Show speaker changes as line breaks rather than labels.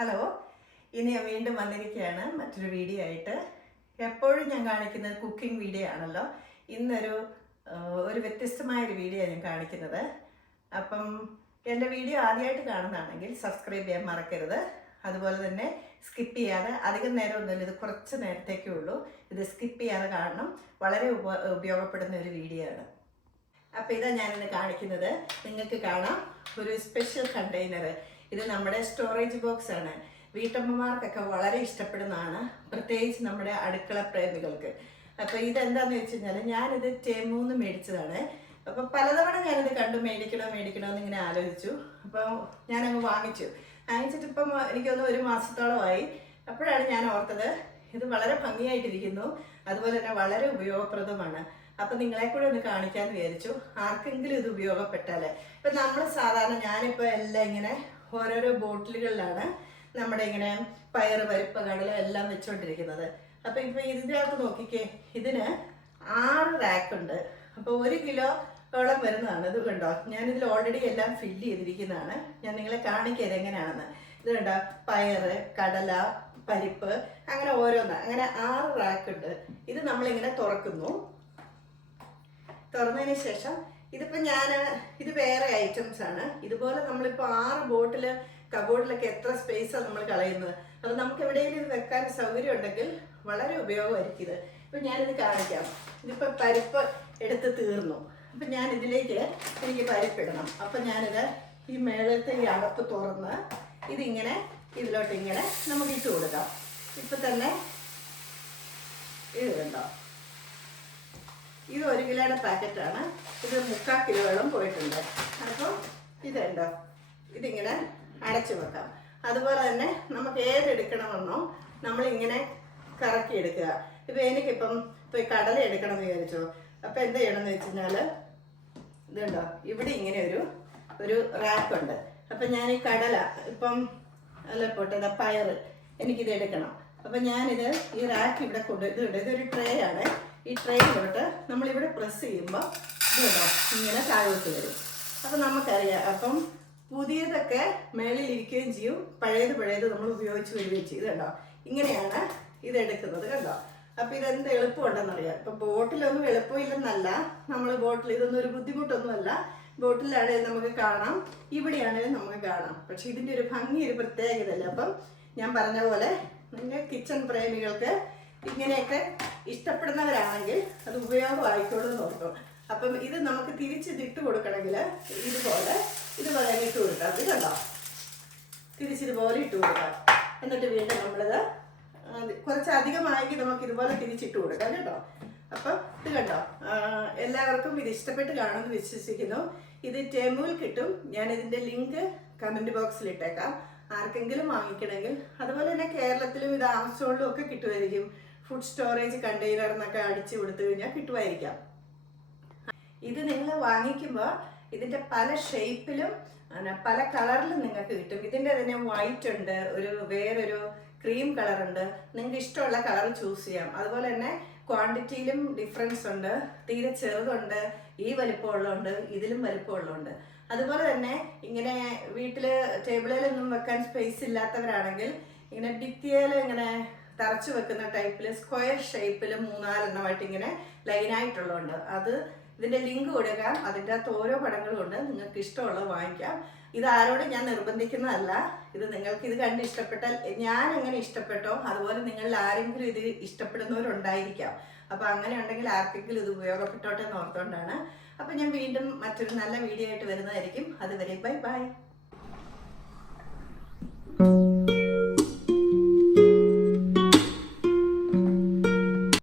Hello ഇനി ഞാൻ വീണ്ടും വന്നിരിക്കുകയാണ് മറ്റൊരു വീഡിയോ ആയിട്ട്. എപ്പോഴും ഞാൻ കാണിക്കുന്നത് കുക്കിംഗ് വീഡിയോ ആണല്ലോ. ഇന്നൊരു ഒരു വ്യത്യസ്തമായ ഒരു വീഡിയോ ഞാൻ കാണിക്കുന്നത്. അപ്പം എന്റെ വീഡിയോ ആദ്യമായിട്ട് കാണുന്നതാണെങ്കിൽ സബ്സ്ക്രൈബ് ചെയ്യാൻ മറക്കരുത്. അതുപോലെ തന്നെ സ്കിപ്പ് ചെയ്യാതെ അധികം നേരമൊന്നുമില്ല ഇത് കുറച്ച് നേരത്തേക്കേ ഉള്ളൂ. ഇത് സ്കിപ്പ് ചെയ്യാതെ കാണണം. വളരെ ഉപ ഉപയോഗപ്പെടുന്ന ഒരു വീഡിയോ ആണ്. അപ്പോൾ ഇതാ ഞാനിന്ന് കാണിക്കുന്നത്. നിങ്ങൾക്ക് കാണാം. ഒരു സ്പെഷ്യൽ കണ്ടെയ്നർ ഇത് നമ്മുടെ സ്റ്റോറേജ് ബോക്സ് ആണ്. വീട്ടമ്മമാർക്കൊക്കെ വളരെ ഇഷ്ടപ്പെടുന്നതാണ്. പ്രത്യേകിച്ച് നമ്മുടെ അടുക്കള പ്രേമികൾക്ക്. അപ്പോൾ ഇതെന്താന്ന് വെച്ച് കഴിഞ്ഞാൽ ഞാനിത് ചേമൂന്ന് മേടിച്ചതാണ്. അപ്പോൾ പലതവണ ഞാനിത് കണ്ടു മേടിക്കണോ മേടിക്കണോ എന്ന് ഇങ്ങനെ ആലോചിച്ചു. അപ്പോൾ ഞാനങ്ങ് വാങ്ങിച്ചു. വാങ്ങിച്ചിട്ട് ഇപ്പം എനിക്കൊന്ന് ഒരു മാസത്തോളമായി. അപ്പോഴാണ് ഞാൻ ഓർത്തത് ഇത് വളരെ ഭംഗിയായിട്ടിരിക്കുന്നു. അതുപോലെ തന്നെ വളരെ ഉപയോഗപ്രദമാണ്. അപ്പൊ നിങ്ങളെ കൂടെ ഒന്ന് കാണിക്കാന്ന് വിചാരിച്ചു. ആർക്കെങ്കിലും ഇത് ഉപയോഗപ്പെട്ടാലേ. ഇപ്പൊ നമ്മൾ സാധാരണ ഞാനിപ്പോ എല്ലാം ഇങ്ങനെ ഓരോരോ ബോട്ടിലുകളിലാണ് നമ്മുടെ ഇങ്ങനെ പയർ പരിപ്പ് കടല എല്ലാം വെച്ചോണ്ടിരിക്കുന്നത്. അപ്പൊ ഇപ്പൊ ഇതിനകത്ത് നോക്കിക്കേ ഇതിന് ആറ് റാക്ക് ഉണ്ട്. അപ്പൊ ഒരു കിലോ ഓളം വരുന്നതാണ്. ഇത് കണ്ടോ? ഞാൻ ഇതിൽ ഓൾറെഡി എല്ലാം ഫില്ല് ചെയ്തിരിക്കുന്നതാണ്. ഞാൻ നിങ്ങളെ കാണിക്കരുത് എങ്ങനെയാണെന്ന്. ഇത് കണ്ടോ? പയറ് കടല പരിപ്പ് അങ്ങനെ ഓരോന്ന്. അങ്ങനെ ആറ് റാക്ക് ഉണ്ട്. ഇത് നമ്മളിങ്ങനെ തുറക്കുന്നു. തുറന്നതിന് ശേഷം ഇതിപ്പോ ഞാൻ ഇത് വേറെ ഐറ്റംസ് ആണ്. ഇതുപോലെ നമ്മളിപ്പോൾ ആറ് ബോട്ടിൽ കബോർഡിലൊക്കെ എത്ര സ്പേസാണ് നമ്മൾ കളയുന്നത്. അപ്പോൾ നമുക്ക് എവിടെയെങ്കിലും ഇത് വെക്കാൻ സൗകര്യം ഉണ്ടെങ്കിൽ വളരെ ഉപയോഗമായിരിക്കും ഇത്. ഇപ്പം ഞാനിത് കാണിക്കാം. ഇതിപ്പോൾ പരിപ്പ് എടുത്ത് തീർന്നു. അപ്പം ഞാൻ ഇതിലേക്ക് എനിക്ക് പരിപ്പിടണം. അപ്പം ഞാനിത് ഈ മേളത്തെ ഈ അടപ്പ് തുറന്ന് ഇതിങ്ങനെ ഇതിലോട്ട് ഇങ്ങനെ നമുക്ക് ഇട്ട് കൊടുക്കാം. ഇപ്പം തന്നെ ഇത് കണ്ടോ? ഇത് ഒരു കിലോയുടെ പാക്കറ്റാണ്. ഇത് മുക്കാൽ കിലോയോളം പോയിട്ടുണ്ട്. അപ്പോൾ ഇതുണ്ടോ? ഇതിങ്ങനെ അടച്ചു വെക്കാം. അതുപോലെ തന്നെ നമുക്ക് ഏതെടുക്കണമെന്നോ നമ്മളിങ്ങനെ കറക്കി എടുക്കുക. ഇപ്പം എനിക്കിപ്പം ഇപ്പം ഈ കടല എടുക്കണം വിചാരിച്ചോ. അപ്പം എന്ത് ചെയ്യണമെന്ന് വെച്ച് കഴിഞ്ഞാൽ ഇതുണ്ടോ? ഇവിടെ ഇങ്ങനെ ഒരു ഒരു റാക്ക് ഉണ്ട്. അപ്പം ഞാൻ ഈ കടല ഇപ്പം അല്ല പോട്ടെ പയർ എനിക്കിത് എടുക്കണം. അപ്പം ഞാനിത് ഈ റാക്ക് ഇവിടെ കൊണ്ട് ഇത് ഇതൊരു ട്രേ ആണ്. ഈ ട്രെയിൻ തൊട്ട് നമ്മളിവിടെ പ്രസ് ചെയ്യുമ്പോൾ കേട്ടോ ഇങ്ങനെ താഴോട്ട് വരും. അപ്പം നമുക്കറിയാം അപ്പം പുതിയതൊക്കെ മേളിൽ ഇരിക്കുകയും ചെയ്യും. പഴയത് പഴയത് നമ്മൾ ഉപയോഗിച്ച് വരികയും ചെയ്യും. കേട്ടോ ഇങ്ങനെയാണ് ഇതെടുക്കുന്നത് കണ്ടോ? അപ്പം ഇതെന്ത് എളുപ്പമുണ്ടെന്നറിയാം. ഇപ്പം ബോട്ടിലൊന്നും എളുപ്പമില്ലെന്നല്ല. നമ്മൾ ബോട്ടിൽ ഇതൊന്നും ഒരു ബുദ്ധിമുട്ടൊന്നുമല്ല. ബോട്ടിലാണെങ്കിലും നമുക്ക് കാണാം. ഇവിടെയാണെങ്കിലും നമുക്ക് കാണാം. പക്ഷെ ഇതിന്റെ ഒരു ഭംഗി ഒരു പ്രത്യേകതയല്ല. അപ്പം ഞാൻ പറഞ്ഞ പോലെ നിങ്ങൾ കിച്ചൺ പ്രേമികൾക്ക് ഇങ്ങനെയൊക്കെ ഇഷ്ടപ്പെടുന്നവരാണെങ്കിൽ അത് ഉപയോഗമായിക്കോളും നോക്കും അപ്പം ഇത് നമുക്ക് തിരിച്ച് ഇട്ട് കൊടുക്കണമെങ്കിൽ ഇതുപോലെ ഇത് വളരെ ഇട്ട് കൊടുക്കാം. അത് കണ്ടോ? തിരിച്ചിതുപോലെ ഇട്ട് കൊടുക്കാം. എന്നിട്ട് വീണ്ടും നമ്മളിത് കുറച്ചധികമായെങ്കിൽ നമുക്ക് ഇതുപോലെ തിരിച്ചിട്ട് കൊടുക്കാം കേട്ടോ. അപ്പം ഇത് കണ്ടോ? എല്ലാവർക്കും ഇത് ഇഷ്ടപ്പെട്ട് കാണുമെന്ന് വിശ്വസിക്കുന്നു. ഇത് ടെമുവിൽ കിട്ടും. ഞാൻ ഇതിന്റെ ലിങ്ക് കമന്റ് ബോക്സിൽ ഇട്ടേക്കാം ആർക്കെങ്കിലും വാങ്ങിക്കണമെങ്കിൽ. അതുപോലെ തന്നെ കേരളത്തിലും ഇത് ആമസോണിലും ഒക്കെ കിട്ടുമായിരിക്കും. ഫുഡ് സ്റ്റോറേജ് കണ്ടെയ്നർ എന്നൊക്കെ അടിച്ചു കൊടുത്തു കഴിഞ്ഞാൽ കിട്ടുമായിരിക്കാം. ഇത് നിങ്ങൾ വാങ്ങിക്കുമ്പോൾ ഇതിന്റെ പല ഷേപ്പിലും പല കളറിലും നിങ്ങൾക്ക് കിട്ടും. ഇതിന്റെ തന്നെ വൈറ്റ് ഉണ്ട് ഒരു വേറൊരു ക്രീം കളർ ഉണ്ട്. നിങ്ങൾക്ക് ഇഷ്ടമുള്ള കളർ ചൂസ് ചെയ്യാം. അതുപോലെ തന്നെ ക്വാണ്ടിറ്റിയിലും ഡിഫറൻസ് ഉണ്ട്. തീരെ ചെറുതുണ്ട് ഈ വലിപ്പമുള്ളതുണ്ട് ഇതിലും വലിപ്പമുള്ളതുണ്ട്. അതുപോലെ തന്നെ ഇങ്ങനെ വീട്ടിൽ ടേബിളിലൊന്നും വെക്കാൻ സ്പേസ് ഇല്ലാത്തവരാണെങ്കിൽ ഇങ്ങനെ ഭിത്തിയിൽ ഇങ്ങനെ തറച്ചു വെക്കുന്ന ടൈപ്പിൽ സ്ക്വയർ ഷേപ്പിൽ മൂന്നാലെണ്ണമായിട്ട് ഇങ്ങനെ ലൈനായിട്ടുള്ളതുണ്ട് അത് ഇതിന്റെ ലിങ്ക് കൊടുക്കാം. അതിന്റെ അകത്ത് ഓരോ പടങ്ങളും ഉണ്ട്. നിങ്ങൾക്ക് ഇഷ്ടമുള്ളത് വാങ്ങിക്കാം. ഇത് ആരോടും ഞാൻ നിർബന്ധിക്കുന്നതല്ല. ഇത് നിങ്ങൾക്ക് ഇത് കണ്ട് ഇഷ്ടപ്പെട്ടാൽ ഞാൻ എങ്ങനെ ഇഷ്ടപ്പെട്ടോ അതുപോലെ നിങ്ങളിൽ ആരെങ്കിലും ഇത് ഇഷ്ടപ്പെടുന്നവരുണ്ടായിരിക്കാം. അപ്പോൾ അങ്ങനെ ഉണ്ടെങ്കിൽ ആർക്കെങ്കിലും ഇത് ഉപയോഗപ്പെട്ടോട്ടെ എന്ന് ഓർത്തുകൊണ്ടാണ് അപ്പൊ ഞാൻ വീണ്ടും മറ്റൊരു നല്ല വീഡിയോ ആയിട്ട് വരുന്നതായിരിക്കും. അതുവരെ ബൈ ബൈ.